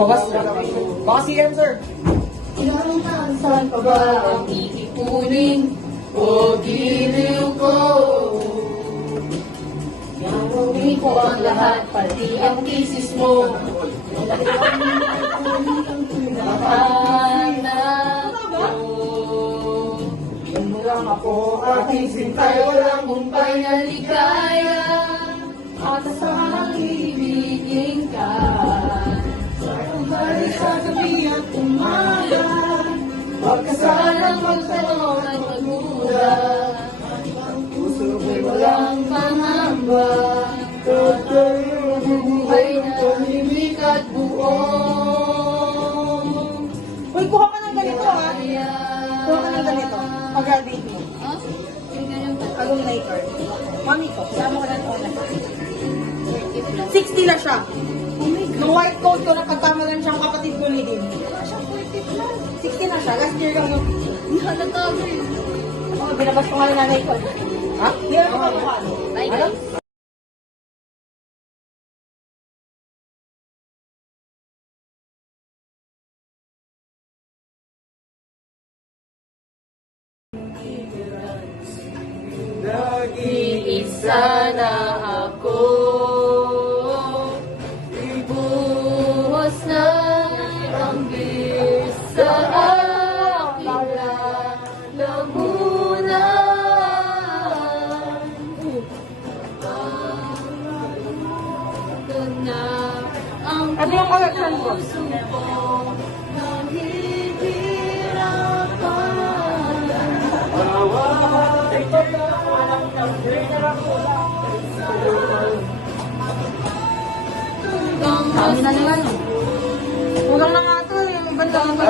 Lumabas. Baka CM, sir. Saan pa ba ang iipunin o giliw ko? Gagawin ko ang lahat, pati ang kisis mo. Hanap ko. Mo lang ako, aking sintay, Walang humpay na ligaya at asahang ibigin ka. Balik sa gabi at umaga. Pagkasalang magtanong at magmura, puso'y walang pangamba. Bubuhay na tahimik at buong. Uy, kuha ka ng ganito ha. Kuha ka ng ganito. Pag-graduate mo. Alumni card. Mami ko, sama ko na ito na. 60 na siya. Nung white coat ko na pagkamalan siyang kapatid ko ni Din. 60 na siya. Last year lang yung picture. Halatago yun. Oh, binabas ko nga yung nanay ko. Ha? Hindi na mukha. Ano? Iisa na ako. Ibuhos na ang bis sa aking lalamunan. Ito na ang Ano yung collection ko? puso ko nahihirapan. Kami na naman. Kulang na nga ito eh. Yung ibang dami.